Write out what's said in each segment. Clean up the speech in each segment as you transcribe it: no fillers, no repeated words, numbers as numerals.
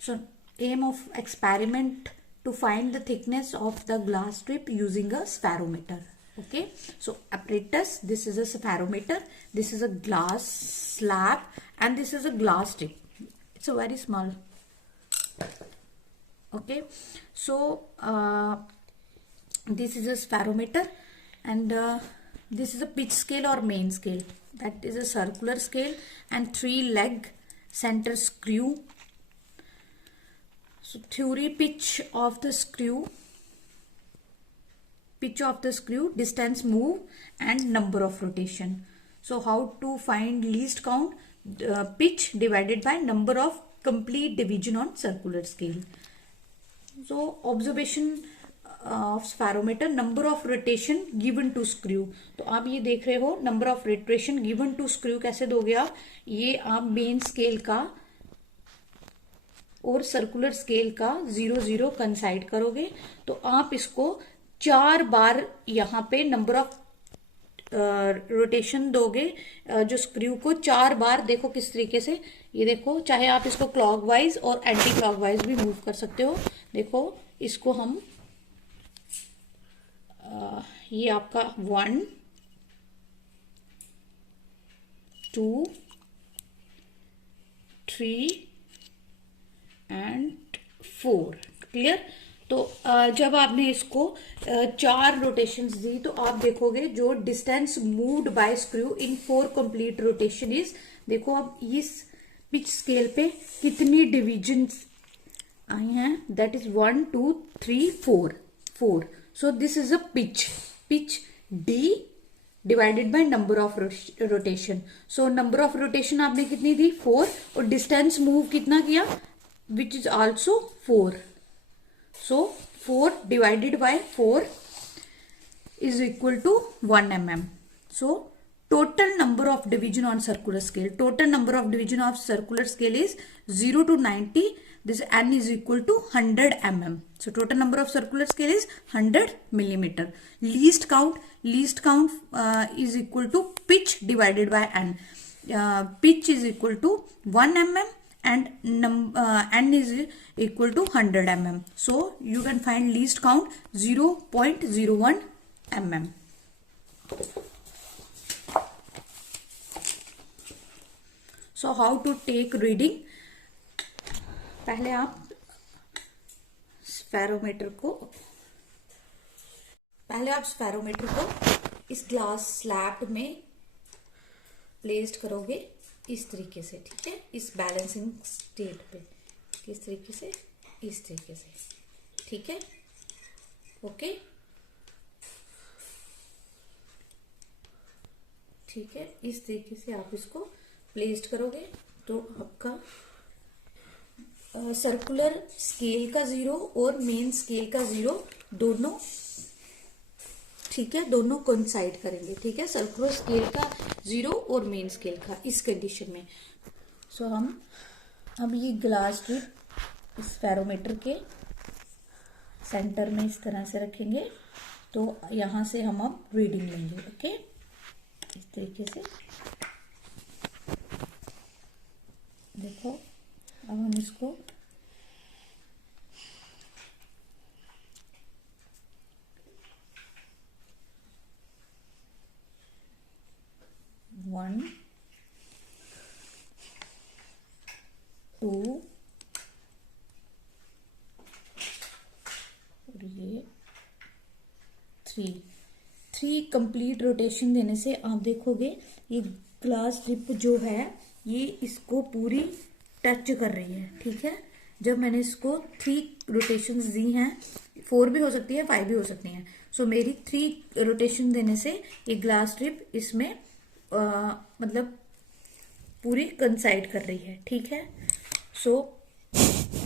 So aim of experiment to find the thickness of the glass strip using a spherometer. Okay, so apparatus, this is a spherometer, this is a glass slab, and this is a glass strip. It's a very small. Okay, so this is a spherometer, and this is a pitch scale or main scale. That is a circular scale and 3-leg center screw. So theory, pitch of the screw, distance move, and number of rotation. So how to find least count? Pitch divided by number of complete division on circular scale. So observation of spherometer, number of rotation given to screw. तो आप ये देख रहे हो number of rotation given to screw कैसे दोगे आप? ये आप मेन स्केल का और सर्कुलर स्केल का 0 कंसाइड करोगे, तो आप इसको 4 बार यहाँ पे नंबर ऑफ रोटेशन दोगे जो स्क्रू को 4 बार। देखो किस तरीके से, ये देखो, चाहे आप इसको क्लॉकवाइज और एंटी क्लॉकवाइज भी मूव कर सकते हो। देखो इसको हम ये आपका 1 2 3 एंड 4। क्लियर? तो जब आपने इसको 4 रोटेशंस दी, तो आप देखोगे जो distance moved by screw in 4 complete rotation is, देखो अब इस पिच स्केल पे कितनी डिविजन्स आई हैं, that is 1 2 3 4। So this is a pitch D divided by number of rotation. So number of rotation आपने कितनी दी? 4, और डिस्टेंस मूव कितना किया, which is also 4. So 4 divided by 4 is equal to 1 mm. So total number of division on circular scale. Total number of division of circular scale is 0 to 90. This n is equal to 100 mm. So total number of circular scale is 100 millimeter. Least count is equal to pitch divided by n. Pitch is equal to 1 mm. And n is equal to 100 mm. So you can find least count 0.01 mm. So how to take reading? पहले आप spherometer को इस glass slab में placed करोगे इस तरीके से, ठीक है, इस बैलेंसिंग स्टेट पे, किस तरीके से, इस तरीके से, ठीक है, ओके, ठीक है, इस तरीके से आप इसको प्लेस्ड करोगे, तो आपका सर्कुलर स्केल का 0 और मेन स्केल का 0 दोनों, ठीक है, दोनों कोइंसाइड करेंगे, ठीक है, सर्कुलर स्केल का 0 और मेन स्केल का, इस कंडीशन में। सो हम अब ये ग्लास स्ट्रिप इस फेरोमीटर के सेंटर में इस तरह से रखेंगे, तो यहां से हम अब रीडिंग लेंगे। ओके, इस तरीके से देखो, अब हम इसको वन 2 और ये 3 कंप्लीट रोटेशन देने से आप देखोगे ये ग्लास स्ट्रिप जो है ये इसको पूरी टच कर रही है, ठीक है। जब मैंने इसको 3 रोटेशंस दी हैं, 4 भी हो सकती है, 5 भी हो सकती हैं, सो मेरी 3 रोटेशन देने से ये ग्लास स्ट्रिप इसमें मतलब पूरी कंसाइड कर रही है, ठीक है। सो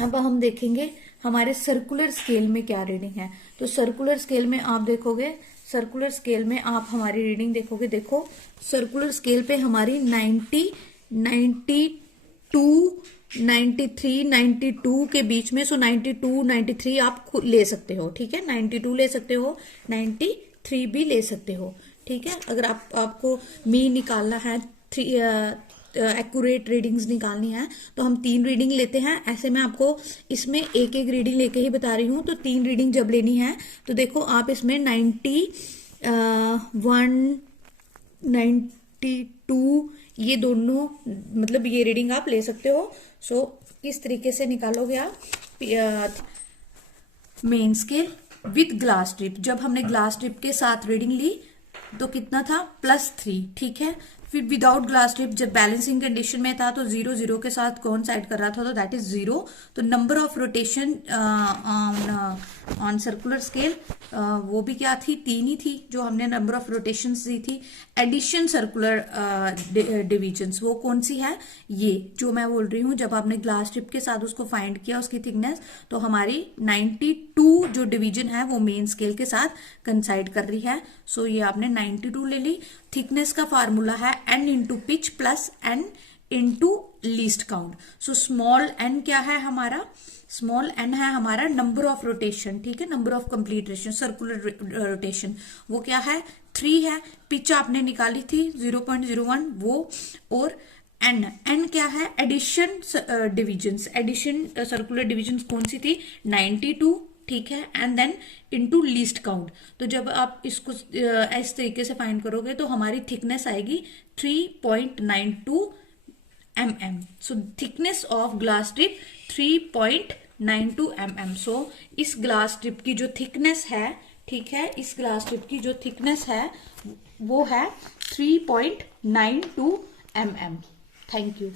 अब हम देखेंगे हमारे सर्कुलर स्केल में क्या रीडिंग है। तो सर्कुलर स्केल में आप देखोगे, सर्कुलर स्केल में आप हमारी रीडिंग देखोगे, देखो सर्कुलर स्केल पे हमारी 90, 92, 93, 92 के बीच में, सो 92, 93 आप ले सकते हो, ठीक है, 92 ले सकते हो, 93 भी ले सकते हो, ठीक है। अगर आपको मीन निकालना है एक्यूरेट रीडिंग्स निकालनी है तो हम 3 रीडिंग लेते हैं। ऐसे मैं आपको इसमें एक एक रीडिंग लेके ही बता रही हूँ। तो 3 रीडिंग जब लेनी है तो देखो आप इसमें 91, 92 ये दोनों मतलब ये रीडिंग आप ले सकते हो। सो किस तरीके से निकालोगे आप main scale with glass strip. जब हमने ग्लास स्ट्रिप के साथ रीडिंग ली तो कितना था +3, ठीक है। फिर विदाउट ग्लास स्ट्रिप जब बैलेंसिंग कंडीशन में था तो 0 0 के साथ कोइंसाइड कर रहा था तो दैट इज 0। तो number of rotation on circular scale वो भी क्या थी, 3 ही थी जो हमने नंबर ऑफ रोटेशंस दी थी। एडिशन सर्कुलर डिविजन्स वो कौन सी है, ये जो मैं बोल रही हूँ। जब आपने ग्लास स्ट्रिप के साथ उसको फाइंड किया उसकी थिकनेस तो हमारी 92 जो डिवीजन है वो मेन स्केल के साथ कंसाइड कर रही है। सो ये आपने 92 ले ली। थिकनेस का फार्मूला है n into pitch plus n into least count. So small n क्या है हमारा, स्मॉल n है हमारा नंबर ऑफ रोटेशन, ठीक है, number of complete rotation circular rotation वो क्या है 3 है। पिच आपने निकाली थी 0.01 वो, और n क्या है addition divisions, addition circular divisions कौन सी थी 92, ठीक है, and then into least count. तो जब आप इसको इस तरीके से फाइंड करोगे तो हमारी थिकनेस आएगी 3.92 mm। So thickness of glass strip 3.92 mm। सो इस ग्लास स्ट्रिप की जो थिकनेस है, ठीक है, इस ग्लास स्ट्रिप की जो थिकनेस है वो है 3.92 mm। Thank you.